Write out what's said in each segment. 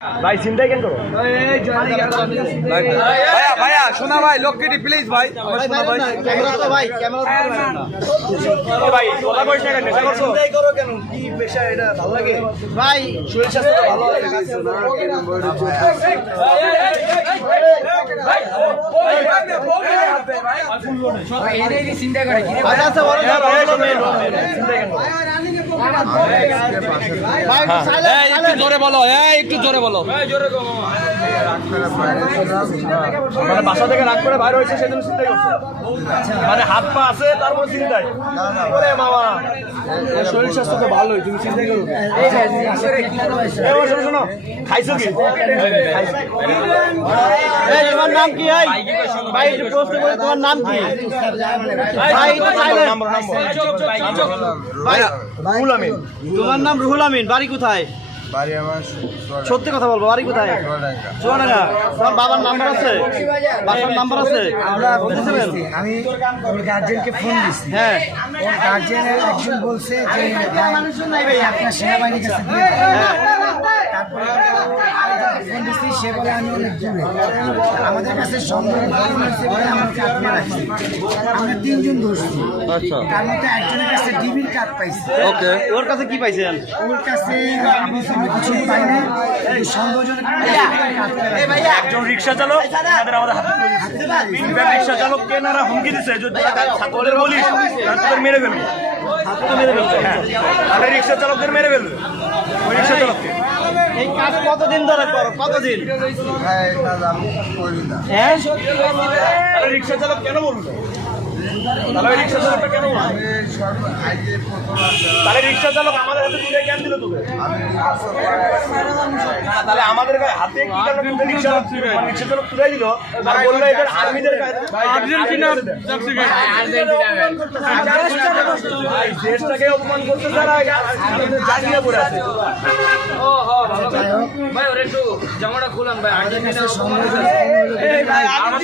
ভাই চিন্তাই কেন করো? ভাইয়া ভাইয়া শোনা ভাই লক্ষ্মীটি প্লিজ ভাই। শোনা ভাই ভাই কথা কইছ না নেশা করছ করো কেন? কি পেশা এটা? ভালো লাগে? ভাই শরীর স্বাস্থ্য ভালো লাগে। বলো। না ভাই চিন্তাই কেন করো ভাই এই, একটু জোরে বলো হ্যাঁ একটু জোরে বলো। মানে বাসা থেকে রাগ করে বাইরে হয়েছে সেজন্য চিন্তাই করছে। মানে হাত পা আছে তারপর চিন্তাই। ওরে বাবা। শরীর স্বাস্থ্য তো ভালোই তুমি চিন্তা করো শোনো শোনো। খাইছো কি? তোমার নাম কি ভাই ভাই একটু প্রশ্ন করে তোমার নাম কি? ভাই একটু silent। নাম্বার নাম্বার ভাই রুহুল আমিন। তোমার নাম রুহুল আমিন বাড়ি কোথায়? বাড়ি আমার সত্যি কথা বলব বাড়ি কোথায়? চুয়াডাঙ্গা। তোমার বাবার নাম্বার আছে? বাবার নাম্বার আছে? আমরা চাবেন আমি ওর গার্জেনকে ফোন দিচ্ছি হ্যাঁ। ওর গার্জেন একজন বলছে যে ভাই, আপনার সেনাবাহিনীর কাছে দিয়ে তারপরে সে বলে আমি অনেক দূরে। আমাদের কাছে সম্ভব আমাকে আটকে রাখছি আমরা তিনজন ধরছি। তার মধ্যে একজনের কাছে ডিবির কার্ড পাইছি। ওকে। ওর কাছে কি পাইছেন? ওর কাছে আমি কিছু পাই না সন্দেহজনক একজন রিক্সা চালক তাদের আমাদের রিক্সা চালক নারা হুমকি দিচ্ছে যদি ছাত্রদের বলিস মেরে ফেলবে। ছাত্র মেরে ফেলবে। হ্যাঁ। তাহলে রিক্সা চালকদের মেরে ফেলবে। ওই রিক্সা চালককে। এই কাজ কতদিন ধরে করো? কতদিন? হ্যাঁ হ্যাঁ রিক্সা চালক কেন বলবে তাহলে রিক্সা চালক আমাদের হাতে তুলে কেন দিল না, তাহলে আমাদের গায়ে হাতে কি কারণে তোকে রিক্সা মানে রিক্সা চালক তুলে দিল আর বলল এটা আর্মিদের গায়ে আর্জেন্টিনা দেশটাকে অপমান করতে আমাদের জাতিরা পড়ে আছে। আমাদের কাছে সন্দেহজনক ভাই, আমার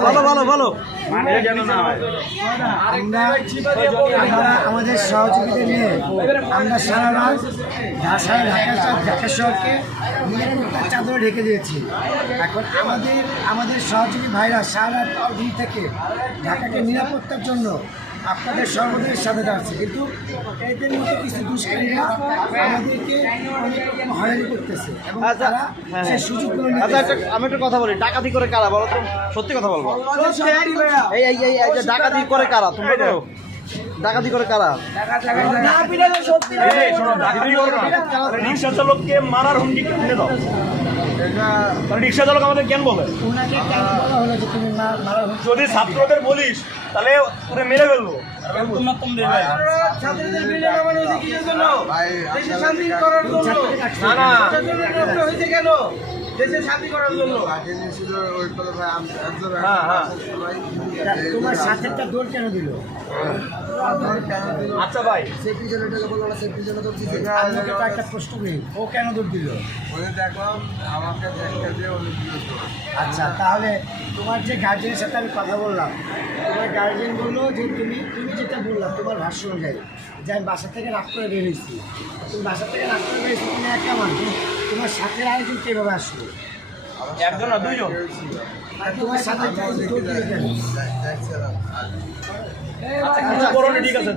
ভালো ভালো ভালো আমরা আমরা আমাদের সহযোগিতা নিয়ে আমরা সারা রাত ঢাকায় ঢাকা ঢাকা শহরকে চাদরে ঢেকে দিয়েছি এখন আমাদের আমাদের সহযোগী ভাইরা সারা রাত থেকে ঢাকাকে নিরাপত্তার জন্য আপনাদের সর্বদের সাথে দাঁড়াচ্ছে কিন্তু এদের মতো কিছু দুষ্কৃতীরা আমাদেরকে হয়রানি করতেছে এবং আচ্ছা, তারা হ্যাঁ, সেই সুযোগগুলো আচ্ছা একটা আমি একটা কথা বলি ডাকাতি করে কারা বলো তো? সত্যি কথা বলব। এই এই ডাকাতি করে কারা? তুমি বলো। ডাকাতি করে কারা? ডাকাতি করো রিক্সা চালককে মারার হুমকি কিনে দাও। তাহলে রিক্সা চালক আমাদের কেন বলে। ওনাকে কেন বলা হলো যে তুমি মা- মারা যদি ছাত্রদের বলিস তাহলে তোরে মেরে ফেলব। ভাই। না না আগে নিয়েছিল করে ভাই। একজন হ্যাঁ, হ্যাঁ। ভাই তোমার সাথেরটা দৌড় দিল আচ্ছা আমাকে তো একটা প্রশ্ন করি। ও কেন দৌড় দিল? ওই দেখলাম আমাকে দেখা দিয়ে অনেক দূরে চলে আচ্ছা তাহলে তোমার যে গার্জেনের সাথে আমি কথা বললাম তোমার গার্জেন বলল যে তুমি তুমি যেটা বললাম তোমার ভাষ্য অনুযায়ী যে আমি বাসা থেকে রাগ করে বেরিয়েছি। তুমি বাসা থেকে রাগ করে বেরিয়েছি তুমি একা মানুষ। তোমার সাথে আরেকজন কীভাবে আসলো। একজন না দেখছিলাম আচ্ছা না, ঠিক আছে